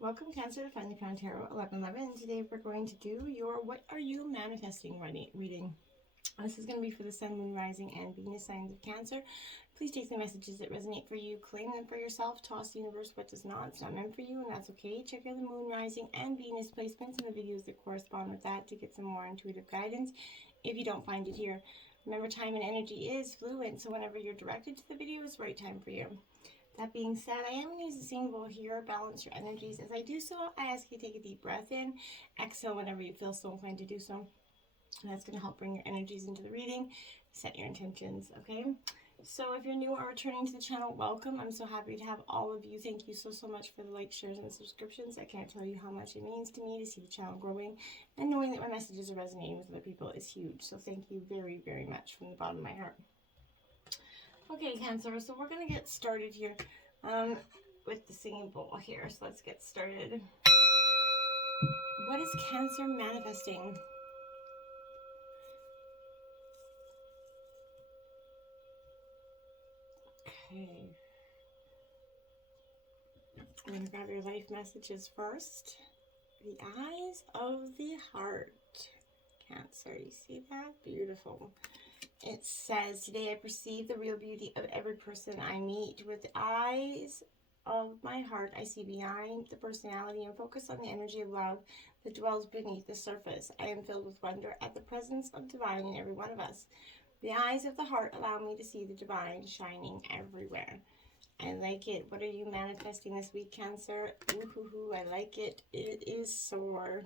Welcome, Cancer, to Finally Found Tarot 1111. Today we're going to do your What Are You Manifesting reading. This is going to be for the Sun, Moon, Rising, and Venus signs of Cancer. Please take the messages that resonate for you, claim them for yourself, toss the universe what does not. It's not meant for you, and that's okay. Check out the Moon, Rising, and Venus placements and the videos that correspond with that to get some more intuitive guidance if you don't find it here. Remember, time and energy is fluid, so whenever you're directed to the video, it's the right time for you. That being said, I am going to use the same bowl here. Balance your energies. As I do so, I ask you to take a deep breath in. Exhale whenever you feel so inclined to do so. And that's going to help bring your energies into the reading. Set your intentions, okay? So if you're new or returning to the channel, welcome. I'm so happy to have all of you. Thank you so much for the likes, shares, and subscriptions. I can't tell you how much it means to me to see the channel growing. And knowing that my messages are resonating with other people is huge. So thank you very much from the bottom of my heart. Okay, Cancer, so we're going to get started here with the singing bowl here. So let's get started. What is Cancer manifesting? Okay. I'm going to grab your life messages first. The eyes of the heart. Cancer, you see that? Beautiful. It says, today I perceive the real beauty of every person I meet. With the eyes of my heart, I see behind the personality and focus on the energy of love that dwells beneath the surface. I am filled with wonder at the presence of divine in every one of us. The eyes of the heart allow me to see the divine shining everywhere. I like it. What are you manifesting this week, Cancer? Ooh, I like it. It is soar.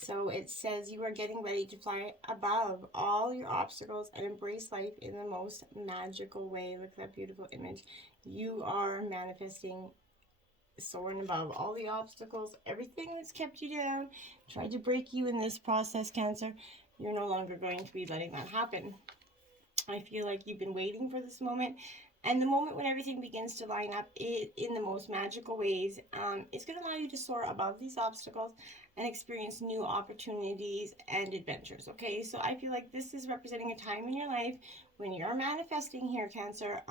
So it says you are getting ready to fly above all your obstacles and embrace life in the most magical way. Look at that beautiful image. You are manifesting soaring above all the obstacles, everything that's kept you down, tried to break you in this process, Cancer. You're no longer going to be letting that happen. I feel like you've been waiting for this moment. And the moment when everything begins to line up in the most magical ways, it's going to allow you to soar above these obstacles and experience new opportunities and adventures, okay? So I feel like this is representing a time in your life when you're manifesting here, Cancer,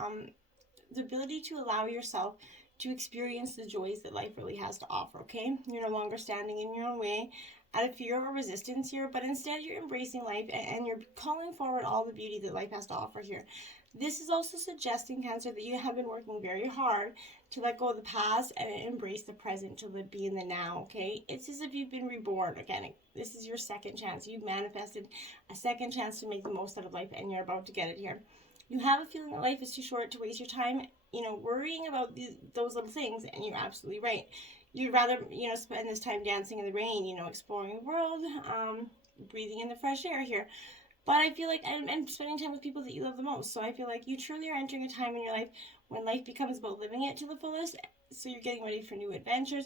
the ability to allow yourself to experience the joys that life really has to offer, okay? You're no longer standing in your own way out of fear or resistance here, but instead you're embracing life and you're calling forward all the beauty that life has to offer here. This is also suggesting, Cancer, that you have been working very hard to let go of the past and embrace the present, to be in the now, okay? It's as if you've been reborn again. This is your second chance. You've manifested a second chance to make the most out of life, and you're about to get it here. You have a feeling that life is too short to waste your time, worrying about those little things, and you're absolutely right. You'd rather, spend this time dancing in the rain, exploring the world, breathing in the fresh air here. But I feel like, and spending time with people that you love the most. So I feel like you truly are entering a time in your life when life becomes about living it to the fullest. So you're getting ready for new adventures.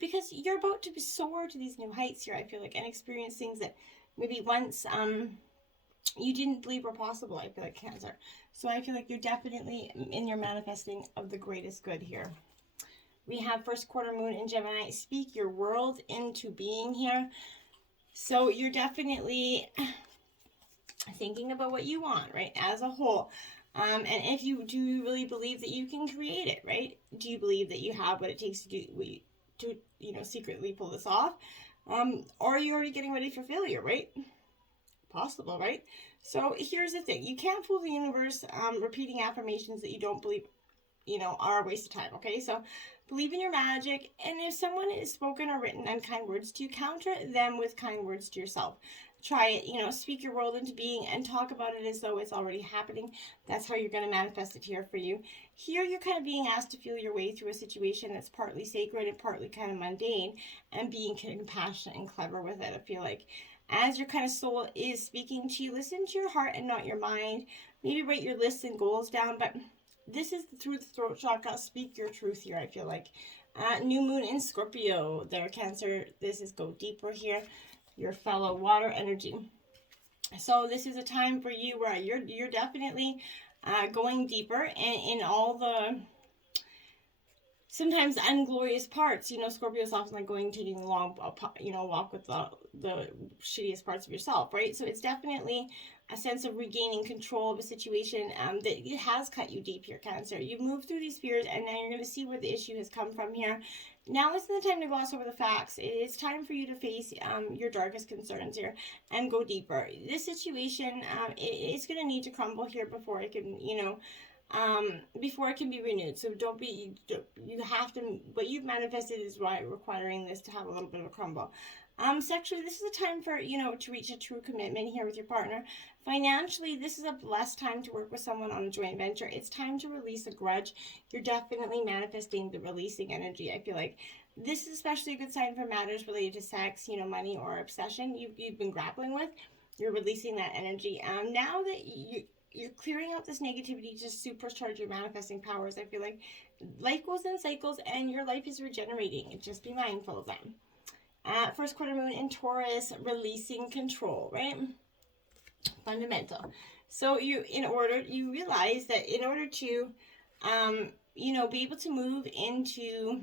Because you're about to soar to these new heights here, I feel like, and experience things that maybe once you didn't believe were possible, I feel like, Cancer. So I feel like you're definitely in your manifesting of the greatest good here. We have first quarter moon in Gemini. Speak your world into being here. So you're definitely thinking about what you want, right, as a whole. And if you do really believe that you can create it, right? Do you believe that you have what it takes to secretly pull this off? Or are you already getting ready for failure, right? Possible, right? So here's the thing. You can't fool the universe repeating affirmations that you don't believe, are a waste of time, okay? So believe in your magic, and if someone has spoken or written unkind words to you, counter them with kind words to yourself. Try it, speak your world into being and talk about it as though it's already happening. That's how you're going to manifest it here for you. Here you're kind of being asked to feel your way through a situation that's partly sacred and partly kind of mundane, and being compassionate and clever with it, I feel like. As your kind of soul is speaking to you, listen to your heart and not your mind. Maybe write your lists and goals down, but this is through the throat chakra. Speak your truth here, I feel like. New moon in Scorpio there, Cancer. This is go deeper here. Your fellow water energy. So this is a time for you where you're definitely going deeper in all the sometimes unglorious parts. You know, Scorpio is often like taking a long, walk with the shittiest parts of yourself, right? So it's definitely a sense of regaining control of a situation that it has cut you deep here, Cancer. You've moved through these fears, and now you're going to see where the issue has come from here. Now isn't the time to gloss over the facts. It's time for you to face your darkest concerns here and go deeper. This situation, it's going to need to crumble here before it can, before it can be renewed. So you have to, what you've manifested is requiring this to have a little bit of a crumble. Sexually, this is a time for, to reach a true commitment here with your partner. Financially, this is a blessed time to work with someone on a joint venture. It's time to release a grudge. You're definitely manifesting the releasing energy. I feel like this is especially a good sign for matters related to sex, money, or obsession you've been grappling with. You're releasing that energy. Now that you're clearing out this negativity to supercharge your manifesting powers, I feel like life goes in cycles and your life is regenerating. Just be mindful of them. First quarter moon in Taurus, releasing control, right? Fundamental. So you realize that in order to, be able to move into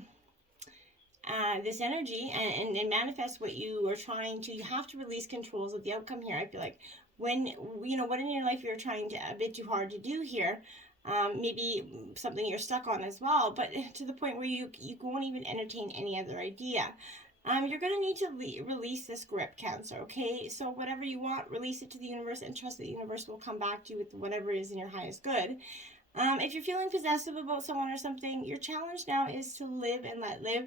this energy and manifest what you are trying to, you have to release controls of the outcome here. I feel like when, what in your life you're trying to, a bit too hard to do here, maybe something you're stuck on as well, but to the point where you won't even entertain any other idea. You're going to need to release this grip, Cancer, okay? So whatever you want, release it to the universe and trust that the universe will come back to you with whatever is in your highest good. If you're feeling possessive about someone or something, your challenge now is to live and let live.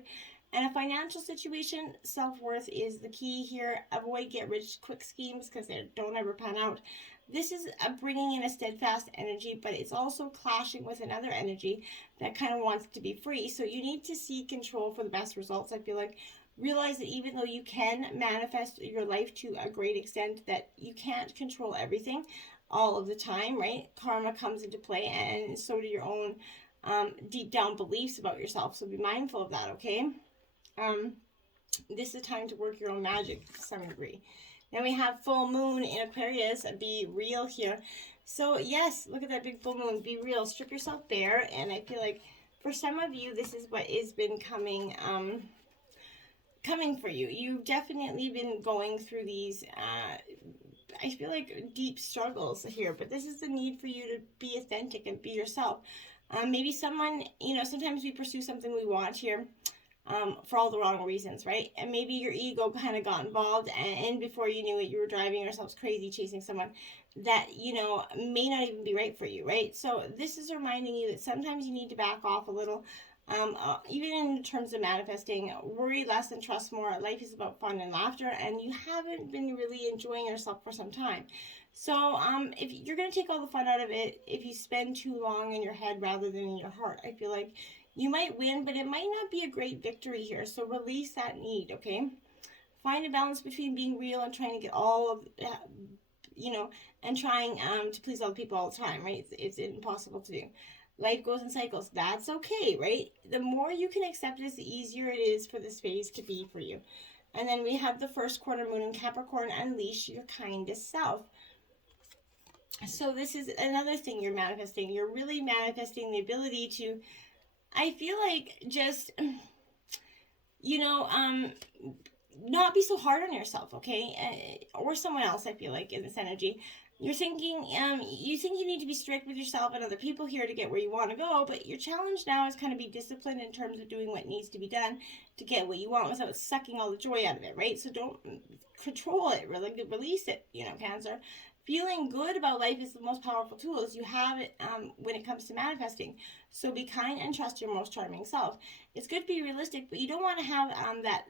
And a financial situation, self-worth is the key here. Avoid get-rich-quick schemes because they don't ever pan out. This is bringing in a steadfast energy, but it's also clashing with another energy that kind of wants to be free. So you need to seek control for the best results, I feel like. Realize that even though you can manifest your life to a great extent, that you can't control everything all of the time, right? Karma comes into play, and so do your own deep down beliefs about yourself. So be mindful of that, okay? This is a time to work your own magic to some degree. Then we have full moon in Aquarius. Be real here. So yes, look at that big full moon. Be real. Strip yourself bare. And I feel like for some of you, this is what has been coming for you. You've definitely been going through these, I feel like, deep struggles here, but this is the need for you to be authentic and be yourself. Maybe someone, sometimes we pursue something we want here for all the wrong reasons, right? And maybe your ego kind of got involved, and before you knew it, you were driving yourselves crazy chasing someone that, may not even be right for you, right? So this is reminding you that sometimes you need to back off a little. Even in terms of manifesting, worry less and trust more. Life is about fun and laughter, and you haven't been really enjoying yourself for some time. So if you're going to take all the fun out of it, if you spend too long in your head rather than in your heart, I feel like you might win, but it might not be a great victory here. So release that need, okay? Find a balance between being real and trying to get all of, and trying to please other people all the time, right? It's impossible to do. Life goes in cycles. That's okay, right? The more you can accept this, the easier it is for this phase to be for you. And then we have the first quarter moon in Capricorn. Unleash your kindest self. So this is another thing you're manifesting. You're really manifesting the ability to, I feel like, just, not be so hard on yourself, okay? Or someone else, I feel like, in this energy. You're thinking, you think you need to be strict with yourself and other people here to get where you want to go, but your challenge now is kind of be disciplined in terms of doing what needs to be done to get what you want without sucking all the joy out of it, right? So don't control it, really release it, Cancer. Feeling good about life is the most powerful tool you have it when it comes to manifesting. So be kind and trust your most charming self. It's good to be realistic, but you don't want to have that,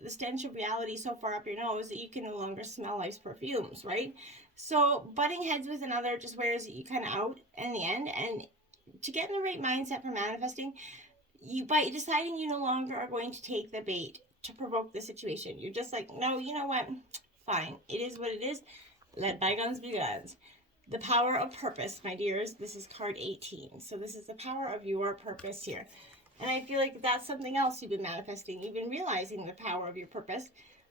the stench of reality so far up your nose that you can no longer smell life's perfumes, right? So butting heads with another just wears you kind of out in the end. And to get in the right mindset for manifesting, by deciding you no longer are going to take the bait to provoke the situation. You're just like, no, you know what? Fine. It is what it is. Let bygones be bygones. The power of purpose, my dears. This is card 18. So this is the power of your purpose here. And I feel like that's something else you've been manifesting. You've been realizing the power of your purpose.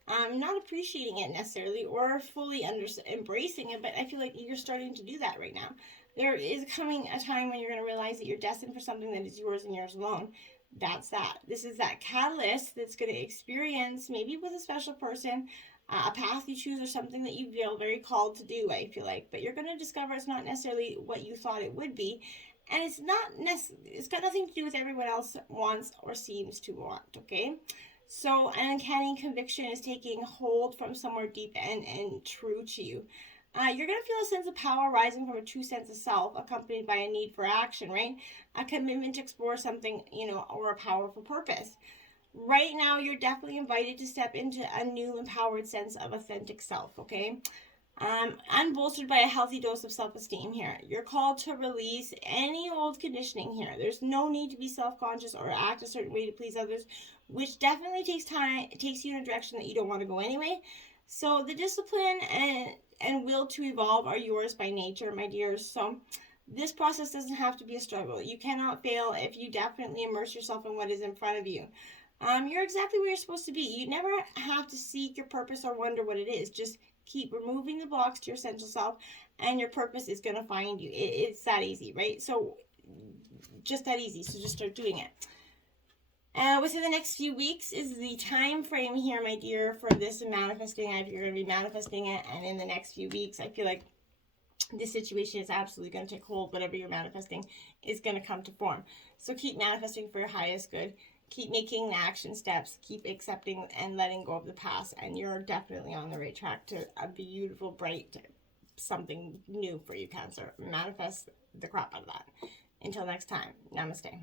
Not appreciating it necessarily or fully embracing it, but I feel like you're starting to do that right now. There is coming a time when you're going to realize that you're destined for something that is yours and yours alone. That's that. This is that catalyst that's going to experience, maybe with a special person, a path you choose or something that you feel very called to do, I feel like. But you're going to discover it's not necessarily what you thought it would be. And it's got nothing to do with everyone else wants or seems to want, okay? So an uncanny conviction is taking hold from somewhere deep and true to you. You're going to feel a sense of power rising from a true sense of self, accompanied by a need for action, right? A commitment to explore something, or a powerful purpose. Right now, you're definitely invited to step into a new empowered sense of authentic self, okay? Unbolstered by a healthy dose of self-esteem here. You're called to release any old conditioning here. There's no need to be self-conscious or act a certain way to please others, which definitely takes you in a direction that you don't want to go anyway. So the discipline and will to evolve are yours by nature, my dears. So this process doesn't have to be a struggle. You cannot fail if you definitely immerse yourself in what is in front of you. You're exactly where you're supposed to be. You never have to seek your purpose or wonder what it is. Just keep removing the blocks to your essential self, and your purpose is going to find you. It's that easy, right? So just that easy. So just start doing it. Within the next few weeks is the time frame here, my dear, for this manifesting. You're going to be manifesting it, and in the next few weeks, I feel like this situation is absolutely going to take hold. Whatever you're manifesting is going to come to form. So keep manifesting for your highest good. Keep making the action steps. Keep accepting and letting go of the past, and you're definitely on the right track to a beautiful, bright, something new for you, Cancer. Manifest the crap out of that. Until next time, namaste.